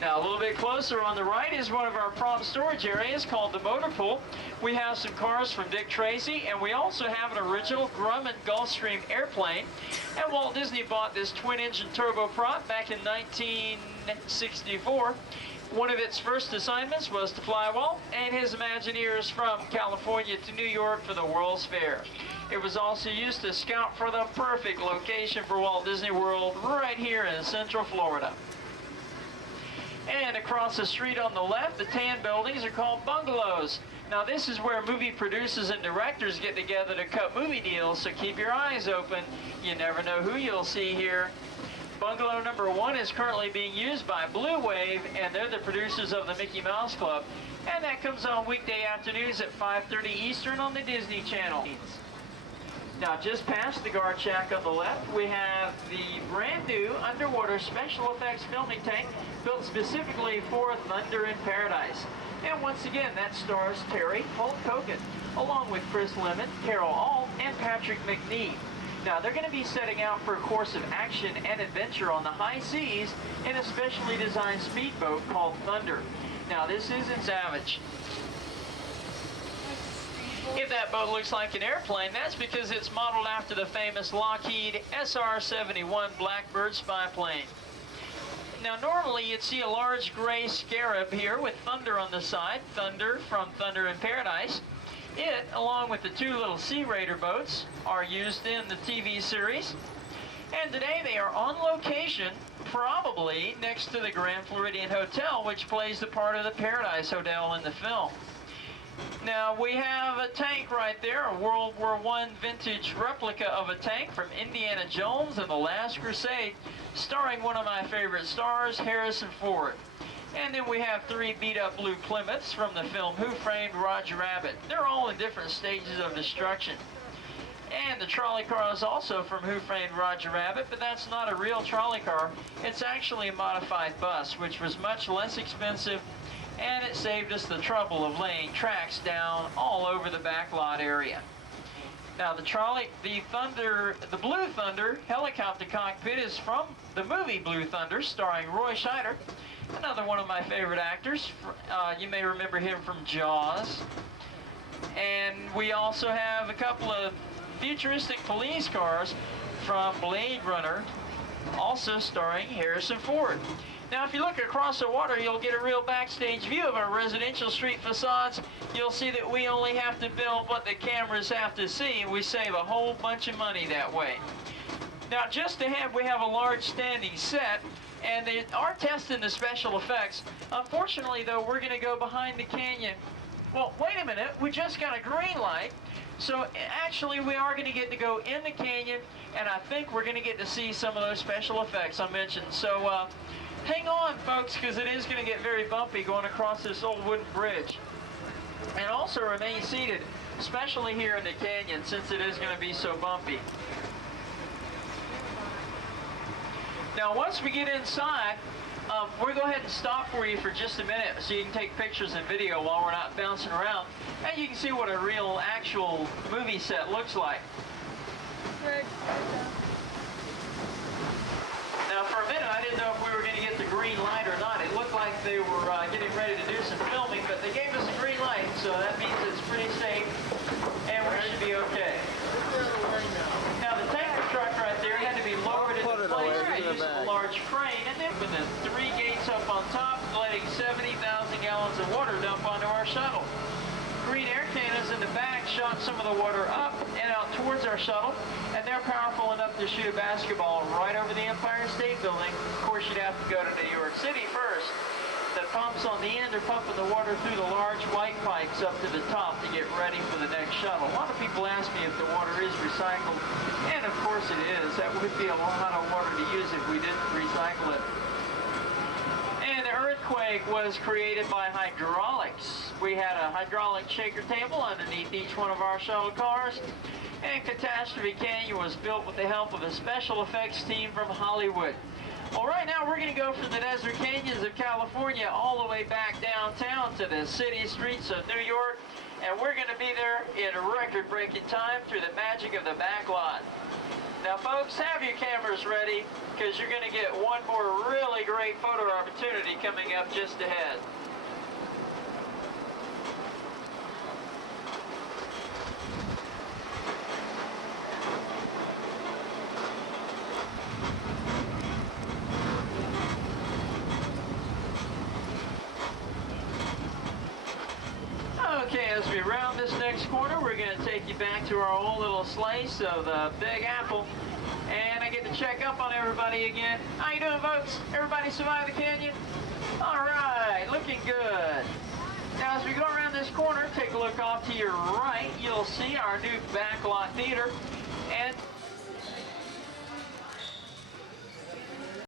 Now a little bit closer on the right is one of our prop storage areas called the motor pool. We have some cars from Dick Tracy, and we also have an original Grumman Gulfstream airplane. And Walt Disney bought this twin-engine turboprop back in 1964. One of its first assignments was to fly Walt and his Imagineers from California to New York for the World's Fair. It was also used to scout for the perfect location for Walt Disney World right here in Central Florida. And across the street on the left, the tan buildings are called bungalows. Now this is where movie producers and directors get together to cut movie deals, so keep your eyes open. You never know who you'll see here. Bungalow number 1 is currently being used by Blue Wave, and they're the producers of the Mickey Mouse Club. And that comes on weekday afternoons at 5:30 Eastern on the Disney Channel. Now just past the guard shack on the left, we have the brand new underwater special effects filming tank built specifically for Thunder in Paradise. And once again, that stars Terry Hulk Hogan, along with Chris Lemon, Carol Alt, and Patrick McNee. Now they're going to be setting out for a course of action and adventure on the high seas in a specially designed speedboat called Thunder. Now this isn't Savage. If that boat looks like an airplane, that's because it's modeled after the famous Lockheed SR-71 Blackbird spy plane. Now normally you'd see a large gray scarab here with Thunder on the side, Thunder from Thunder in Paradise. It, along with the 2 little Sea Raider boats, are used in the TV series. And today they are on location, probably next to the Grand Floridian Hotel, which plays the part of the Paradise Hotel in the film. Now we have a tank right there, a World War I vintage replica of a tank from Indiana Jones and the Last Crusade, starring one of my favorite stars, Harrison Ford. And then we have 3 beat-up blue Plymouths from the film Who Framed Roger Rabbit. They're all in different stages of destruction. And the trolley car is also from Who Framed Roger Rabbit, but that's not a real trolley car. It's actually a modified bus, which was much less expensive, and it saved us the trouble of laying tracks down all over the backlot area. Now the Blue Thunder helicopter cockpit is from the movie Blue Thunder, starring Roy Scheider, another one of my favorite actors. You may remember him from Jaws. And we also have a couple of futuristic police cars from Blade Runner, also starring Harrison Ford. Now if you look across the water, you'll get a real backstage view of our residential street facades. You'll see that we only have to build what the cameras have to see. We save a whole bunch of money that way. Now just ahead we have a large standing set, and they are testing the special effects. Unfortunately though, we're going to go behind the canyon. Well, wait a minute, we just got a green light. So actually we are going to get to go in the canyon, and I think we're going to get to see some of those special effects I mentioned. So hang on folks, because it is going to get very bumpy going across this old wooden bridge. And also remain seated, especially here in the canyon, since it is going to be so bumpy. Now once we get inside, we'll go ahead and stop for you for just a minute so you can take pictures and video while we're not bouncing around, and you can see what a real actual movie set looks like. Now for a minute I didn't know if we were going to get the green light or not. It looked like they were getting ready to do some filming, but they gave us a green light, so that means it's pretty safe and we should be okay. Now the tanker truck right there had to be lowered into place by using a large crane, and then with the 3 gates up on top, letting 70,000 gallons of water dump onto our shuttle. Green air cannons in the back shot some of the water up and out towards our shuttle, and they're powerful enough to shoot a basketball right over the Empire State Building. Of course, you'd have to go to New York City first. The pumps on the end are pumping the water through the large white pipes up to the top to get ready for the next shuttle. A lot of people ask me if the water is recycled, and of course it is. That would be a lot of water to use if we didn't recycle it. And the earthquake was created by hydraulics. We had a hydraulic shaker table underneath each one of our shuttle cars, and Catastrophe Canyon was built with the help of a special effects team from Hollywood. Well, right now we're going to go from the desert canyons of California all the way back downtown to the city streets of New York, and we're going to be there in a record-breaking time through the magic of the backlot. Now folks, have your cameras ready, because you're going to get one more really great photo opportunity coming up just ahead. Okay, as we round this next corner, we're going to take you back to our old little slice of the Big Apple. And I get to check up on everybody again. How you doing, folks? Everybody survive the canyon? All right, looking good. Now, as we go around this corner, take a look off to your right. You'll see our new Backlot Theater. And